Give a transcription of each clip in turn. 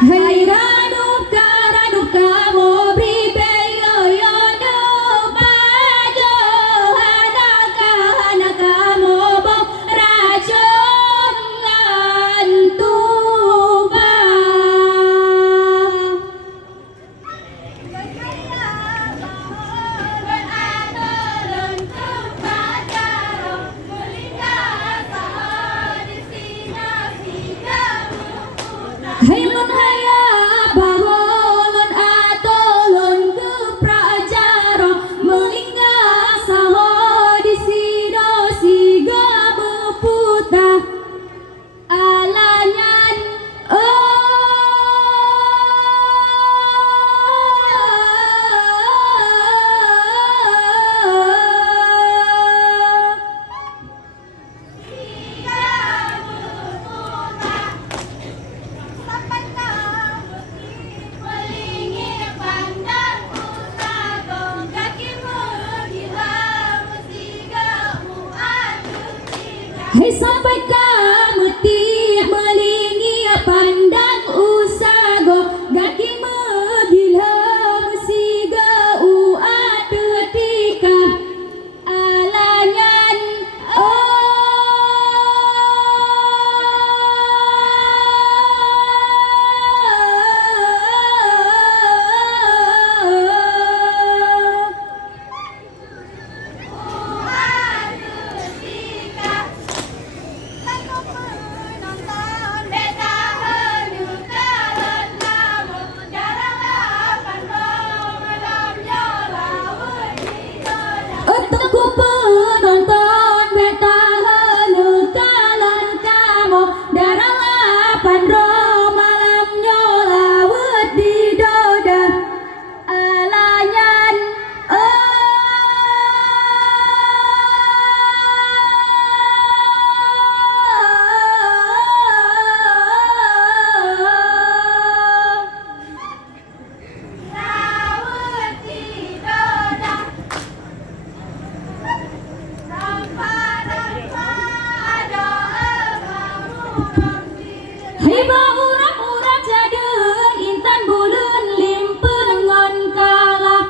Hey Raduka Mobri Beyo Yono Majo Hanaka Mobo Rajon Ngantuba Hey Lun Haya Baholon Atolon ke Prajaro Melingga Saho di Sido Siga Beputa Alanyan Hei sampai kamu tiap melingi pandang usago gaki megila musiga uat ketika alanyan Untukku penonton beta henukalan kamu darah lapan roh malam nyolawet di doda alanyan Hei urap-urap jadeun intan buleun limpeun ngon kalah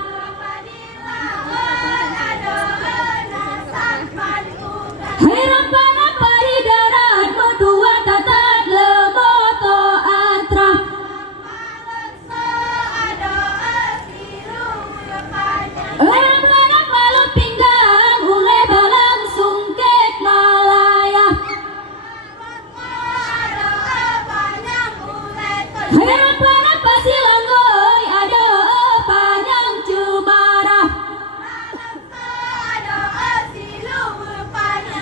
Hei rampa-rampa di darat medua tatat leboto atra Rampa-rampa lu pinggang ule balang sungkek malaya Hei rampa-rampa silanggoy ada panjang cemara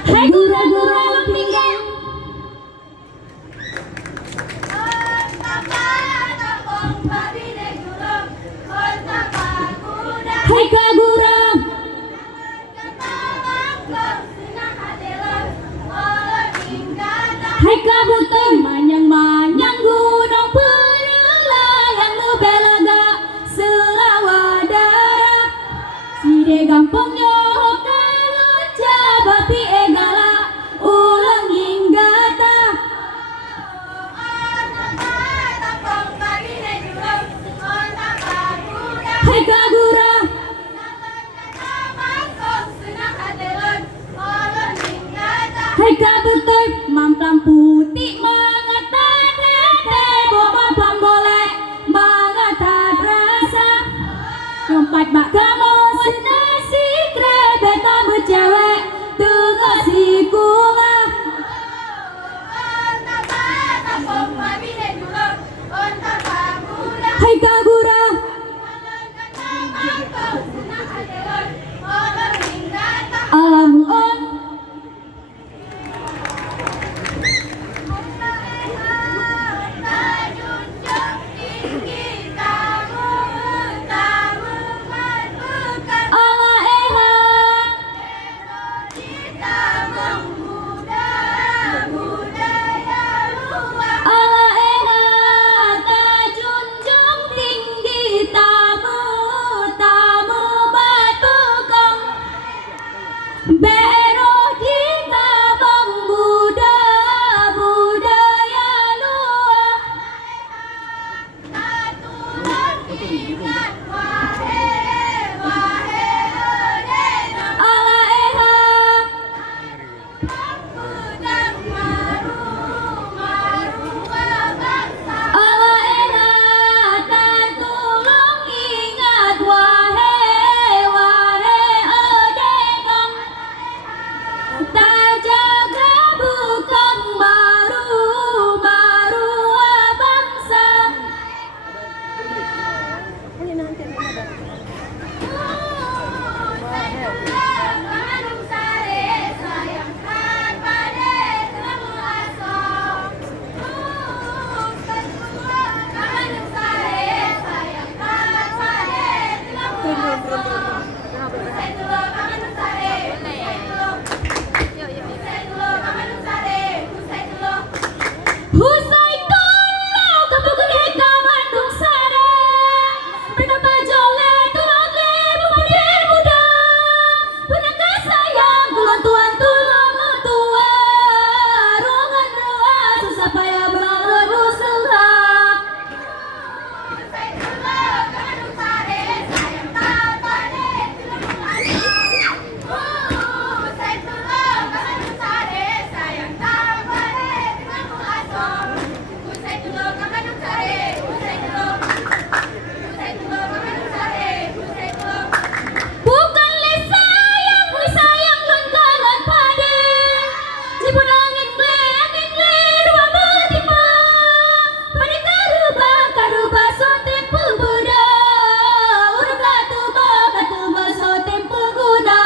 Hei gura-gura pinggang Hei kagura Hei kabuteng manyang-manyang gunung penelayang nu belaga selawadara Side gampang nyoho kalun jabapi egala ulang hinggata Hei kagura Hei kabuteng mamplang putih mangatat tete boba pambolek mangatat rasa Lompat bak kamu senasi Husaitun lau kapugul eka Bandung Sara Betapa jole tulot le bupadir muda Punaka sayang kulon tuan tulon mutua Rongan roa susah payah berlalu selah Bukan le sayang lon kalan pade Jipun angin le dua betimpa Pade karuba so tempu buda Urang katuba so tempu guna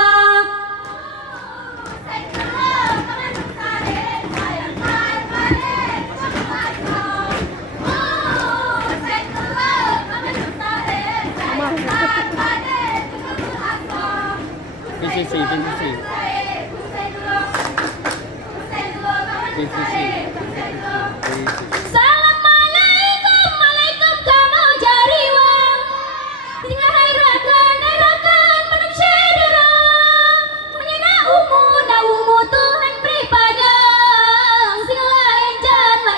PCC. Assalamualaikum, alaikum kamu jariwang Tinggal herakan manusia derang Menyena umu Tuhan beri padang Singlah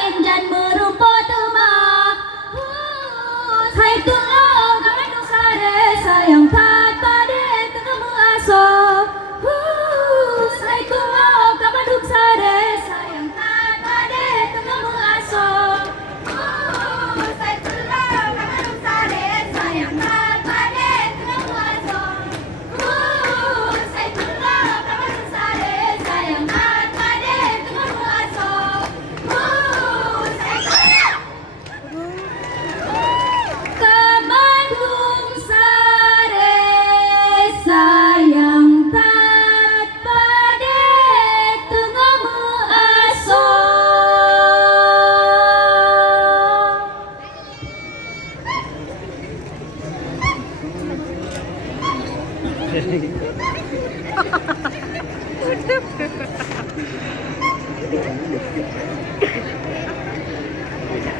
enjan merumput temak Hai tulung kamu sare sayang kat pade tengah aso Hai tulung kamu sare sayang kat pade tengah aso Kamandung sare sayang tat pade tengah aso Hehehe